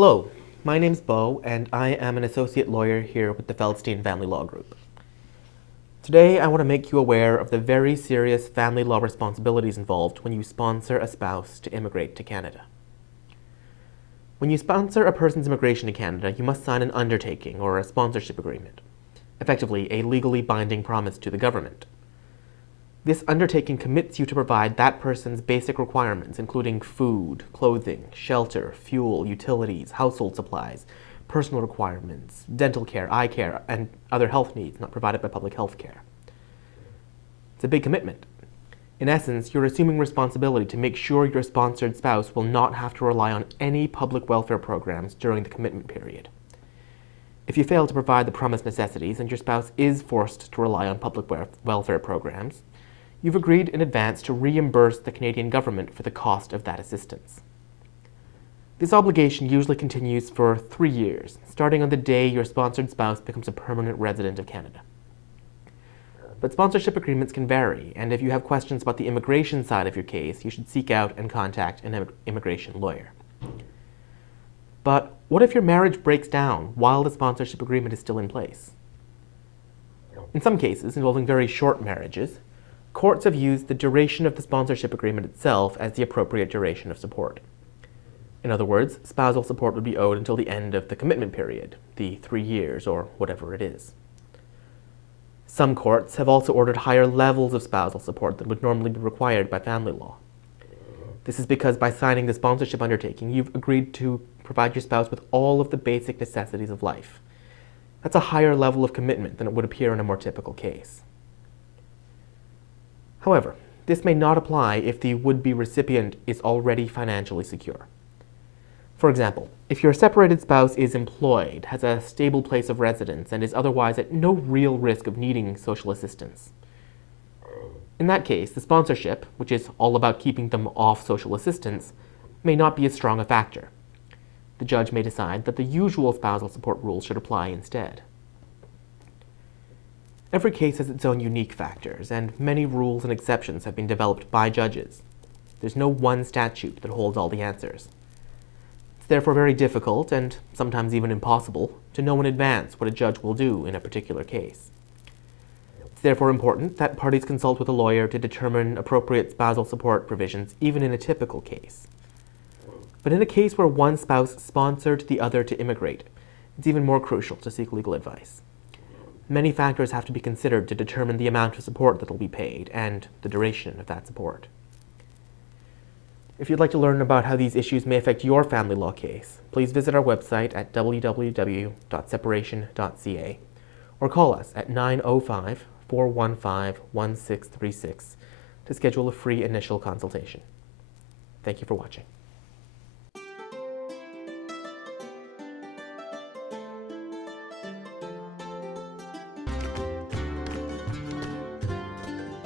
Hello, my name's Bo, and I am an associate lawyer here with the Feldstein Family Law Group. Today, I want to make you aware of the very serious family law responsibilities involved when you sponsor a spouse to immigrate to Canada. When you sponsor a person's immigration to Canada, you must sign an undertaking or a sponsorship agreement, effectively a legally binding promise to the government. This undertaking commits you to provide that person's basic requirements, including food, clothing, shelter, fuel, utilities, household supplies, personal requirements, dental care, eye care, and other health needs not provided by public health care. It's a big commitment. In essence, you're assuming responsibility to make sure your sponsored spouse will not have to rely on any public welfare programs during the commitment period. If you fail to provide the promised necessities and your spouse is forced to rely on public welfare programs, you've agreed in advance to reimburse the Canadian government for the cost of that assistance. This obligation usually continues for 3 years, starting on the day your sponsored spouse becomes a permanent resident of Canada. But sponsorship agreements can vary, and if you have questions about the immigration side of your case, you should seek out and contact an immigration lawyer. But what if your marriage breaks down while the sponsorship agreement is still in place? In some cases, involving very short marriages, courts have used the duration of the sponsorship agreement itself as the appropriate duration of support. In other words, spousal support would be owed until the end of the commitment period, the 3 years or whatever it is. Some courts have also ordered higher levels of spousal support than would normally be required by family law. This is because by signing the sponsorship undertaking, you've agreed to provide your spouse with all of the basic necessities of life. That's a higher level of commitment than it would appear in a more typical case. However, this may not apply if the would-be recipient is already financially secure. For example, if your separated spouse is employed, has a stable place of residence, and is otherwise at no real risk of needing social assistance. In that case, the sponsorship, which is all about keeping them off social assistance, may not be as strong a factor. The judge may decide that the usual spousal support rules should apply instead. Every case has its own unique factors, and many rules and exceptions have been developed by judges. There's no one statute that holds all the answers. It's therefore very difficult, and sometimes even impossible, to know in advance what a judge will do in a particular case. It's therefore important that parties consult with a lawyer to determine appropriate spousal support provisions, even in a typical case. But in a case where one spouse sponsored the other to immigrate, it's even more crucial to seek legal advice. Many factors have to be considered to determine the amount of support that will be paid and the duration of that support. If you'd like to learn about how these issues may affect your family law case, please visit our website at www.separation.ca or call us at 905-415-1636 to schedule a free initial consultation. Thank you for watching.